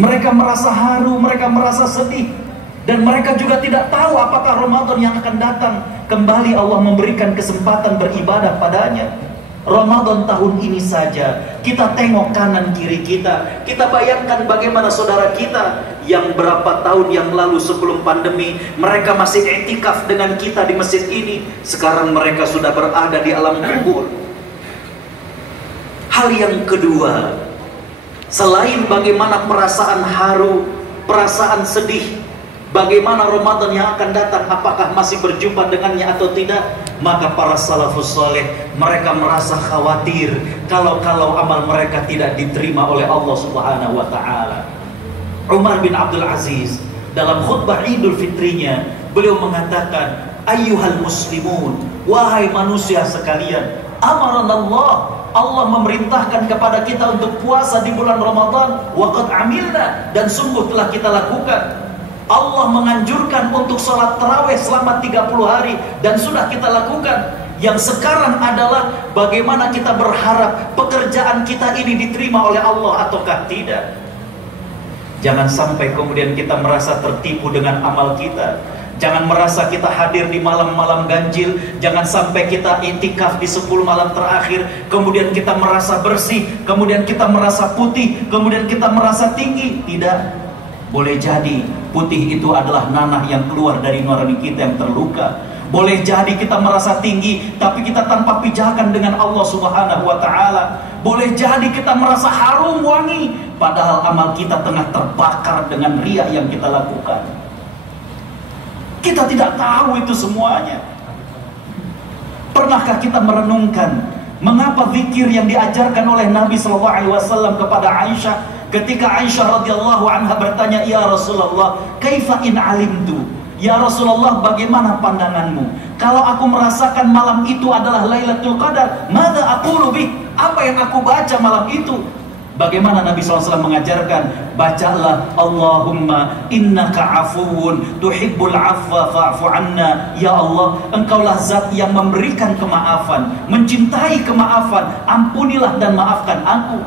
Mereka merasa haru, mereka merasa sedih, dan mereka juga tidak tahu apakah Ramadan yang akan datang kembali Allah memberikan kesempatan beribadah padanya. Ramadan tahun ini saja kita tengok kanan kiri kita, kita bayangkan bagaimana saudara kita yang berapa tahun yang lalu sebelum pandemi mereka masih i'tikaf dengan kita di masjid ini, sekarang mereka sudah berada di alam kubur. Hal yang kedua, selain bagaimana perasaan haru, perasaan sedih, bagaimana Ramadan yang akan datang, apakah masih berjumpa dengannya atau tidak, maka para salafus saleh mereka merasa khawatir kalau amal mereka tidak diterima oleh Allah Subhanahu wa taala. Umar bin Abdul Aziz dalam khutbah Idul Fitrinya beliau mengatakan, ayyuhal muslimun, wahai manusia sekalian, amaranallah, Allah memerintahkan kepada kita untuk puasa di bulan Ramadan, wa qad amilna, dan sungguh telah kita lakukan. Allah menganjurkan untuk sholat tarawih selama 30 hari dan sudah kita lakukan. Yang sekarang adalah bagaimana kita berharap pekerjaan kita ini diterima oleh Allah ataukah tidak. Jangan sampai kemudian kita merasa tertipu dengan amal kita. Jangan merasa kita hadir di malam-malam ganjil. Jangan sampai kita i'tikaf di 10 malam terakhir, kemudian kita merasa bersih, kemudian kita merasa putih, kemudian kita merasa tinggi. Tidak. Boleh jadi putih itu adalah nanah yang keluar dari nurani kita yang terluka. Boleh jadi kita merasa tinggi, tapi kita tanpa pijakan dengan Allah Subhanahu wa ta'ala. Boleh jadi kita merasa harum wangi, padahal amal kita tengah terbakar dengan riya yang kita lakukan. Kita tidak tahu itu semuanya. Pernahkah kita merenungkan mengapa zikir yang diajarkan oleh Nabi SAW kepada Aisyah, ketika Aisyah radhiyallahu anha bertanya, ya Rasulullah, kaifa in alimtu? Ya Rasulullah, bagaimana pandanganmu kalau aku merasakan malam itu adalah Lailatul Qadar? Madza aqulu bih? Apa yang aku baca malam itu? Bagaimana Nabi SAW mengajarkan? Bacalah, Allahumma innaka afuwun tuhibbul afwa fa'fu anna. Ya Allah, engkaulah zat yang memberikan kemaafan, mencintai kemaafan, ampunilah dan maafkan aku.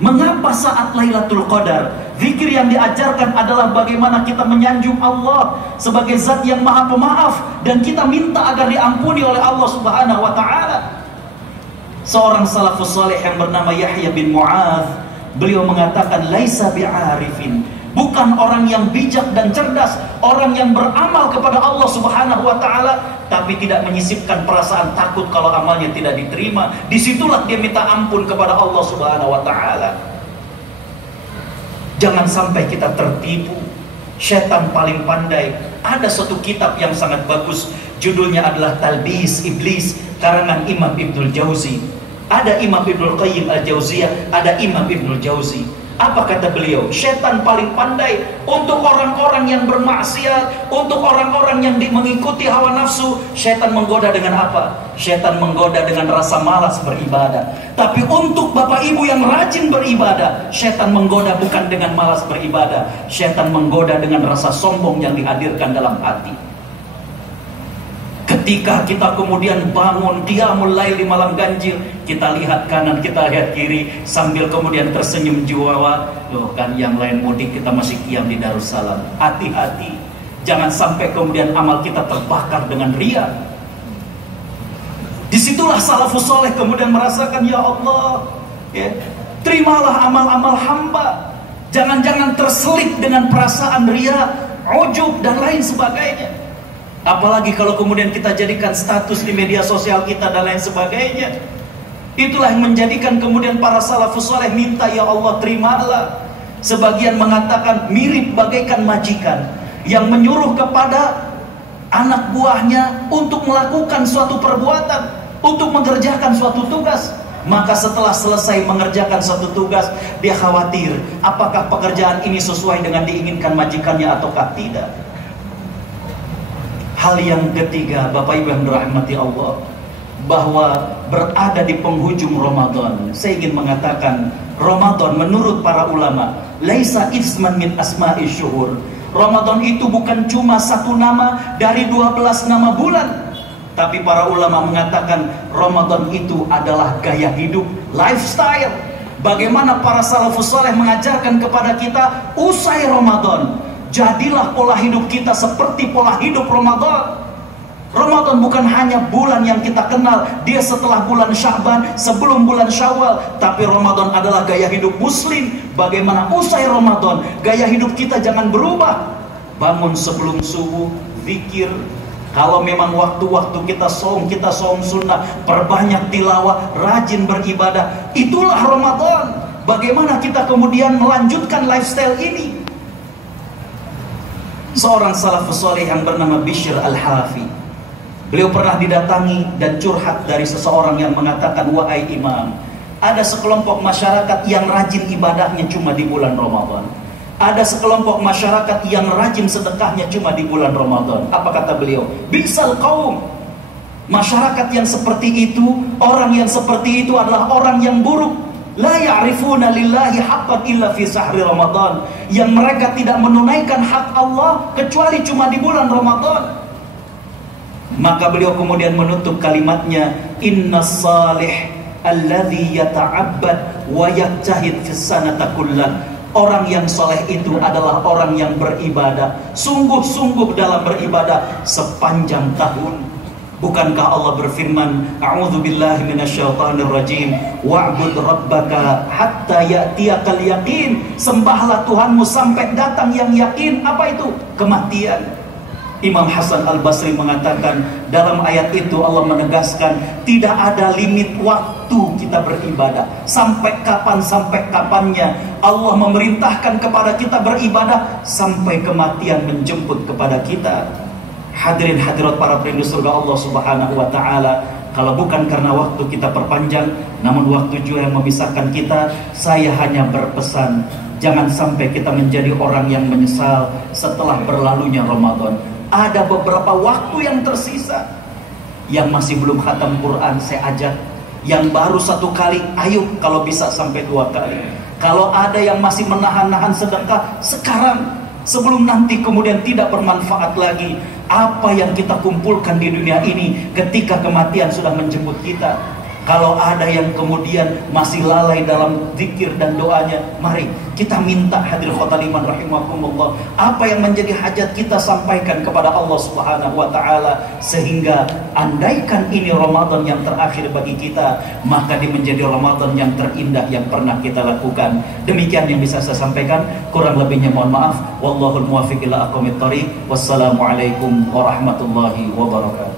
Mengapa saat Lailatul Qadar zikir yang diajarkan adalah bagaimana kita menyanjung Allah sebagai zat yang maha pemaaf, dan kita minta agar diampuni oleh Allah Subhanahu wa ta'ala. Seorang salafus saleh yang bernama Yahya bin Mu'adz, beliau mengatakan, laisa bi'arifin, bukan orang yang bijak dan cerdas, orang yang beramal kepada Allah Subhanahu wa ta'ala tapi tidak menyisipkan perasaan takut kalau amalnya tidak diterima. Disitulah dia minta ampun kepada Allah Subhanahu wa ta'ala. Jangan sampai kita tertipu. Syaitan paling pandai. Ada satu kitab yang sangat bagus, judulnya adalah Talbis Iblis, karangan Imam Ibnul Jauzi. Ada Imam Ibnul Qayyim Al-Jauziyah, ada Imam Ibnul Jauzi. Apa kata beliau? Syaitan paling pandai untuk orang-orang yang bermaksiat, untuk orang-orang yang mengikuti hawa nafsu. Syaitan menggoda dengan apa? Syaitan menggoda dengan rasa malas beribadah. Tapi untuk bapak ibu yang rajin beribadah, syaitan menggoda bukan dengan malas beribadah. Syaitan menggoda dengan rasa sombong yang dihadirkan dalam hati. Ketika kita kemudian bangun qiyamul lail di malam ganjil, kita lihat kanan, kita lihat kiri, sambil kemudian tersenyum jiwa. Loh, kan yang lain mudik, kita masih qiyam di Darussalam. Hati-hati, jangan sampai kemudian amal kita terbakar dengan riya. Disitulah salafus soleh kemudian merasakan, ya Allah, ya, terimalah amal-amal hamba. Jangan-jangan terselip dengan perasaan riya, ujub dan lain sebagainya. Apalagi kalau kemudian kita jadikan status di media sosial kita dan lain sebagainya. Itulah yang menjadikan kemudian para salafus saleh minta, ya Allah terimalah. Sebagian mengatakan mirip bagaikan majikan yang menyuruh kepada anak buahnya untuk melakukan suatu perbuatan, untuk mengerjakan suatu tugas. Maka setelah selesai mengerjakan suatu tugas, dia khawatir apakah pekerjaan ini sesuai dengan diinginkan majikannya ataukah tidak. Hal yang ketiga, Bapak Ibu yang dirahmati Allah, bahwa berada di penghujung Ramadan, saya ingin mengatakan, Ramadan menurut para ulama laisa isman min asma'i syuhur. Ramadan itu bukan cuma satu nama dari 12 nama bulan. Tapi para ulama mengatakan Ramadan itu adalah gaya hidup, lifestyle. Bagaimana para salafus saleh mengajarkan kepada kita usai Ramadan, jadilah pola hidup kita seperti pola hidup Ramadan. Ramadan bukan hanya bulan yang kita kenal, dia setelah bulan Sya'ban, sebelum bulan Syawal. Tapi Ramadan adalah gaya hidup muslim. Bagaimana usai Ramadan, gaya hidup kita jangan berubah. Bangun sebelum subuh, zikir. Kalau memang waktu-waktu kita saum sunnah, perbanyak tilawah, rajin beribadah. Itulah Ramadan. Bagaimana kita kemudian melanjutkan lifestyle ini? Seorang salafus saleh yang bernama Bishr Al-Hafi, beliau pernah didatangi dan curhat dari seseorang yang mengatakan, wahai imam, ada sekelompok masyarakat yang rajin ibadahnya cuma di bulan Ramadan. Ada sekelompok masyarakat yang rajin sedekahnya cuma di bulan Ramadan. Apa kata beliau? Bisal qaum. Masyarakat yang seperti itu, orang yang seperti itu adalah orang yang buruk. La ya'rifuna lillahi haqqan illa fi sahri Ramadan. Yang mereka tidak menunaikan hak Allah kecuali cuma di bulan Ramadan. Maka beliau kemudian menutup kalimatnya, inna salih alladhi yata'abbad wa yajtahid fis sanata kullah. Orang yang soleh itu adalah orang yang beribadah, sungguh-sungguh dalam beribadah sepanjang tahun. Bukankah Allah berfirman, a'udzubillahi minasyaitonirrajim, wa'bud rabbaka hatta ya'tiyakal yaqin. Sembahlah Tuhanmu sampai datang yang yakin. Apa itu? Kematian. Imam Hasan Al-Basri mengatakan, dalam ayat itu Allah menegaskan tidak ada limit waktu kita beribadah. Sampai kapannya Allah memerintahkan kepada kita beribadah sampai kematian menjemput kepada kita. Hadirin hadirat para perindu surga Allah Subhanahu wa taala, kalau bukan karena waktu kita perpanjang, namun waktu juga yang memisahkan kita, saya hanya berpesan, jangan sampai kita menjadi orang yang menyesal setelah berlalunya Ramadan. Ada beberapa waktu yang tersisa. Yang masih belum khatam Quran, saya ajak. Yang baru 1 kali, ayo kalau bisa sampai 2 kali. Kalau ada yang masih menahan-nahan sedekah, sekarang, sebelum nanti kemudian tidak bermanfaat lagi. Apa yang kita kumpulkan di dunia ini ketika kematian sudah menjemput kita. Kalau ada yang kemudian masih lalai dalam zikir dan doanya, mari kita minta, hadirin khotaliman rahimakumullah, apa yang menjadi hajat kita sampaikan kepada Allah Subhanahu wa taala, sehingga andaikan ini Ramadan yang terakhir bagi kita, maka dia menjadi Ramadan yang terindah yang pernah kita lakukan. Demikian yang bisa saya sampaikan, kurang lebihnya mohon maaf. Wallahul muwaffiq ila aqwamit thoriq. Wassalamualaikum warahmatullahi wabarakatuh.